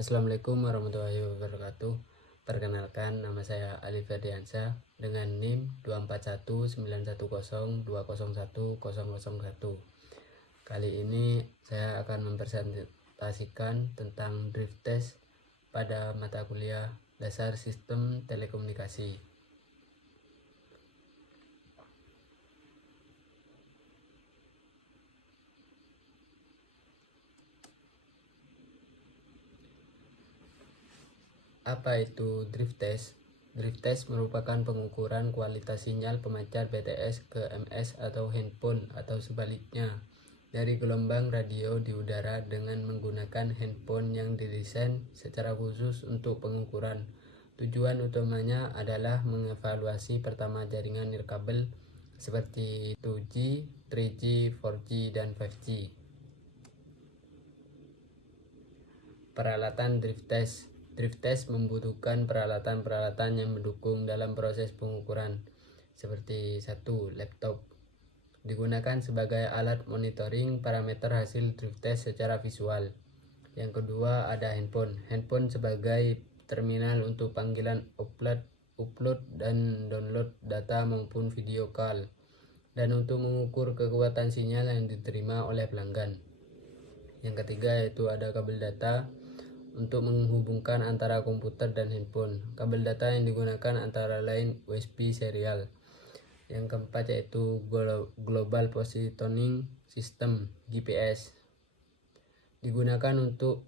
Assalamualaikum warahmatullahi wabarakatuh. Perkenalkan, nama saya Ali Ferdiansyah dengan NIM 24191020101. Kali ini saya akan mempresentasikan tentang drift test pada mata kuliah Dasar Sistem Telekomunikasi. Apa itu drift test? Drift test merupakan pengukuran kualitas sinyal pemancar BTS ke MS atau handphone atau sebaliknya dari gelombang radio di udara dengan menggunakan handphone yang didesain secara khusus untuk pengukuran. Tujuan utamanya adalah mengevaluasi pertama jaringan nirkabel seperti 2G, 3G, 4G, dan 5G. Peralatan drift test. Drift test membutuhkan peralatan-peralatan yang mendukung dalam proses pengukuran, seperti 1. Laptop. Digunakan sebagai alat monitoring parameter hasil drift test secara visual. Yang kedua, ada handphone. Handphone sebagai terminal untuk panggilan upload dan download data maupun video call, dan untuk mengukur kekuatan sinyal yang diterima oleh pelanggan. Yang ketiga yaitu ada kabel data untuk menghubungkan antara komputer dan handphone. Kabel data yang digunakan antara lain USB serial. Yang keempat yaitu Global Positioning System (GPS). Digunakan untuk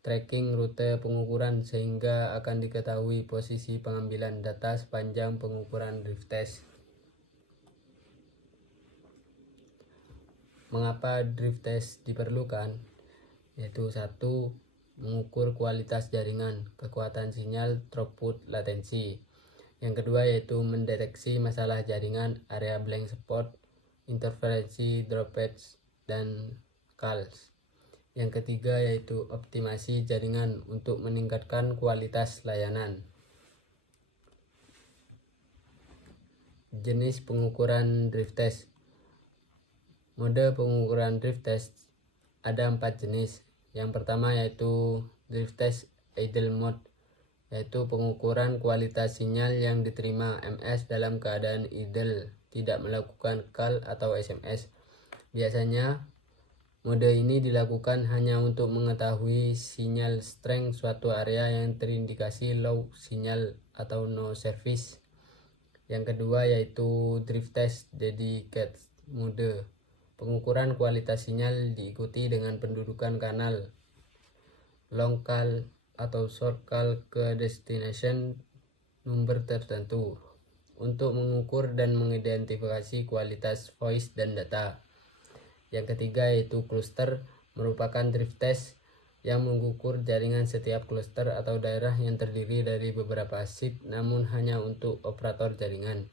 tracking rute pengukuran sehingga akan diketahui posisi pengambilan data sepanjang pengukuran drift test. Mengapa drift test diperlukan? Yaitu 1. Mengukur kualitas jaringan, kekuatan sinyal, throughput, latensi. Yang kedua yaitu mendeteksi masalah jaringan, area blank spot, interferensi, droppage, dan calls. Yang ketiga yaitu optimasi jaringan untuk meningkatkan kualitas layanan. Jenis pengukuran drift test. Mode pengukuran drift test ada 4 jenis. Yang pertama yaitu drift test idle mode, yaitu pengukuran kualitas sinyal yang diterima MS dalam keadaan idle, tidak melakukan call atau SMS. Biasanya mode ini dilakukan hanya untuk mengetahui sinyal strength suatu area yang terindikasi low sinyal atau no service. Yang kedua yaitu drift test dedicated mode. Pengukuran kualitas sinyal diikuti dengan pendudukan kanal, long call atau short call ke destination number tertentu, untuk mengukur dan mengidentifikasi kualitas voice dan data. Yang ketiga yaitu cluster, merupakan drift test yang mengukur jaringan setiap cluster atau daerah yang terdiri dari beberapa seat namun hanya untuk operator jaringan.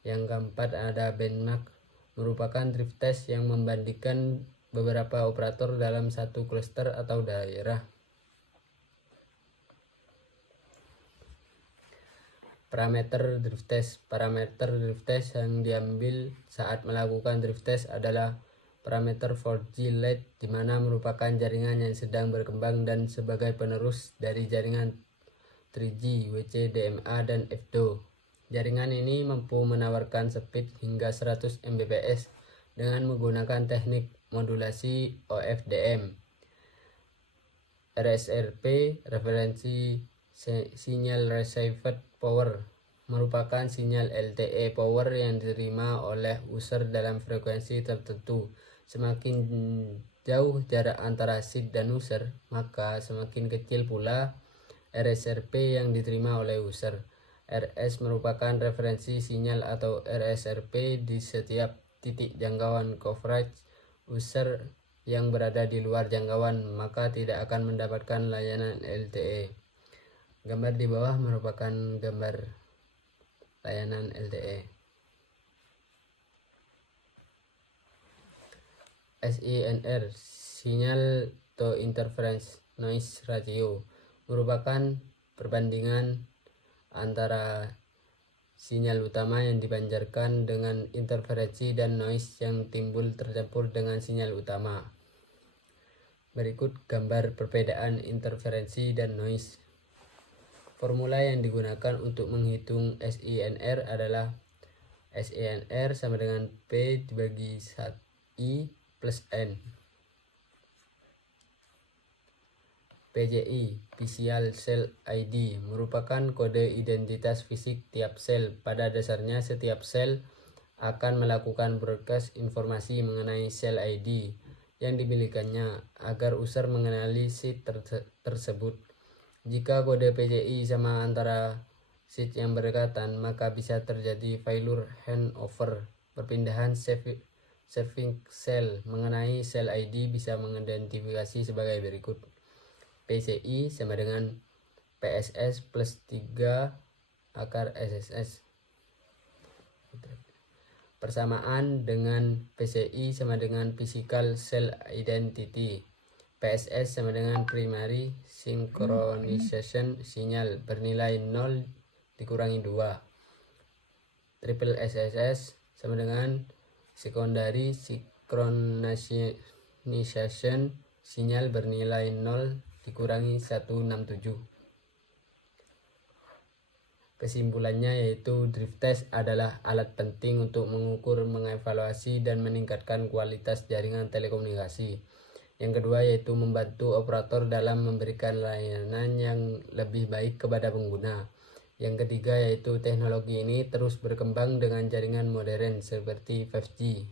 Yang keempat ada benchmark, merupakan drift test yang membandingkan beberapa operator dalam satu cluster atau daerah. Parameter drift test. Parameter drift test yang diambil saat melakukan drift test adalah parameter 4G LED, di mana merupakan jaringan yang sedang berkembang dan sebagai penerus dari jaringan 3G, WCDMA, dan FDO. Jaringan ini mampu menawarkan speed hingga 100 Mbps dengan menggunakan teknik modulasi OFDM. RSRP, referensi sinyal received power, merupakan sinyal LTE power yang diterima oleh user dalam frekuensi tertentu. Semakin jauh jarak antara seed dan user, maka semakin kecil pula RSRP yang diterima oleh user. RS merupakan referensi sinyal atau RSRP di setiap titik jangkauan coverage. User yang berada di luar jangkauan maka tidak akan mendapatkan layanan LTE. Gambar di bawah merupakan gambar layanan LTE. SINR, sinyal to interference noise ratio, merupakan perbandingan antara sinyal utama yang dipancarkan dengan interferensi dan noise yang timbul tercampur dengan sinyal utama. Berikut gambar perbedaan interferensi dan noise. Formula yang digunakan untuk menghitung SINR adalah SINR sama dengan P dibagi I plus N. PCI, Physical Cell ID, merupakan kode identitas fisik tiap sel. Pada dasarnya setiap sel akan melakukan broadcast informasi mengenai sel ID yang dimilikannya agar user mengenali sheet tersebut. Jika kode PCI sama antara sheet yang berdekatan, maka bisa terjadi failure handover, perpindahan serving cell mengenai sel ID bisa mengidentifikasi sebagai berikut. PCI sama dengan PSS plus 3 akar SSS. Persamaan dengan PCI sama dengan Physical Cell Identity. PSS sama dengan Primary Synchronization Signal bernilai 0 dikurangi 2. Triple SSS sama dengan Secondary Synchronization Signal bernilai 0 dikurangi 167. Kesimpulannya yaitu drift test adalah alat penting untuk mengukur, mengevaluasi, dan meningkatkan kualitas jaringan telekomunikasi. Yang kedua yaitu membantu operator dalam memberikan layanan yang lebih baik kepada pengguna. Yang ketiga yaitu teknologi ini terus berkembang dengan jaringan modern seperti 5G.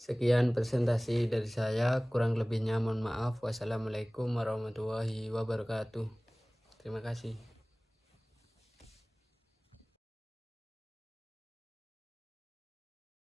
Sekian presentasi dari saya, kurang lebihnya mohon maaf. Wassalamualaikum warahmatullahi wabarakatuh. Terima kasih.